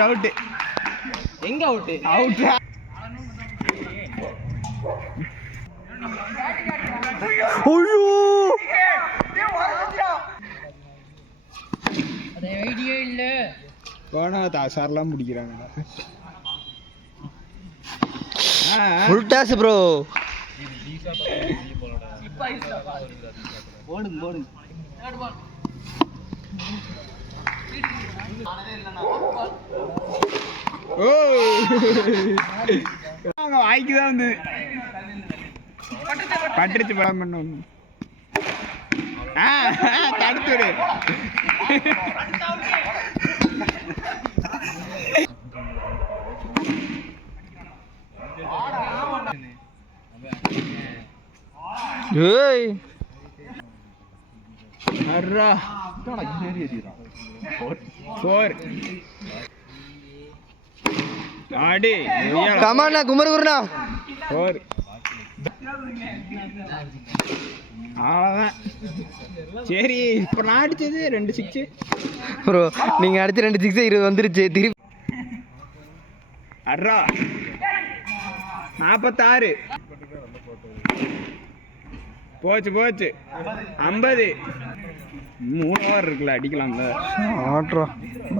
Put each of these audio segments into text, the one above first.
out எங்க out ஐயோ அதே ஐடியா இல்ல கோணா தாசர்லாம் முடிக்கறாங்க ஃபுல் டாஸ் ப்ரோ போடுங்க தேர்ட் பால் ஓ அவங்க வாய்க்கு தான் வந்து பட்டுச்சு படம் பண்ணணும் தடுத்துரு ஏய் அரா ஃபோர் ஆடி கமானா குமரகுருனா ஃபோர் அவ்வளோதான் சரி இப்போ நான் அடித்தது 2 6 ப்ரோ நீங்கள் அடித்த 2 6 20 வந்துருச்சு திருப்பி அட்ரா 46 போச்சு 50 3 ஓவர் இருக்குல்ல அடிக்கலாம்ல ஆட்ரா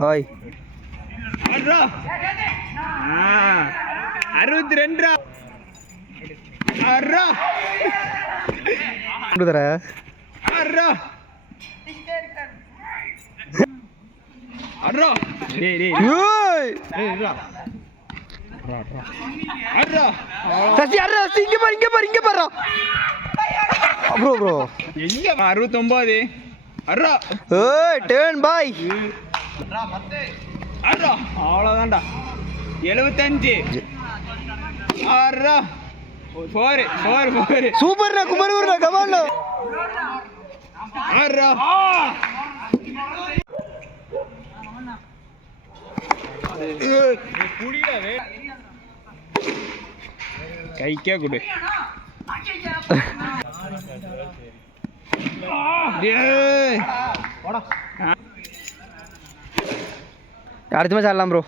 பாய் ஆட்ரா 62 அர்ரா குடுதற அர்ரா அர்ரா டேய் ஏய் அர்ரா அர்ரா சசி அர்ரா இங்க பாரு ப்ரோ எங்க 69 அர்ரா ஏய் டர்ன் பாய் அர்ரா 10 அர்ரா அவ்வளவுதான்டா 75 அர்ரா 4 சூப்பர்டா குமரகுருடா கமான்டா அர்ரா குடிடா கைக்கே குடு அடுத்த மேட்ச் ஆடலாம் ப்ரோ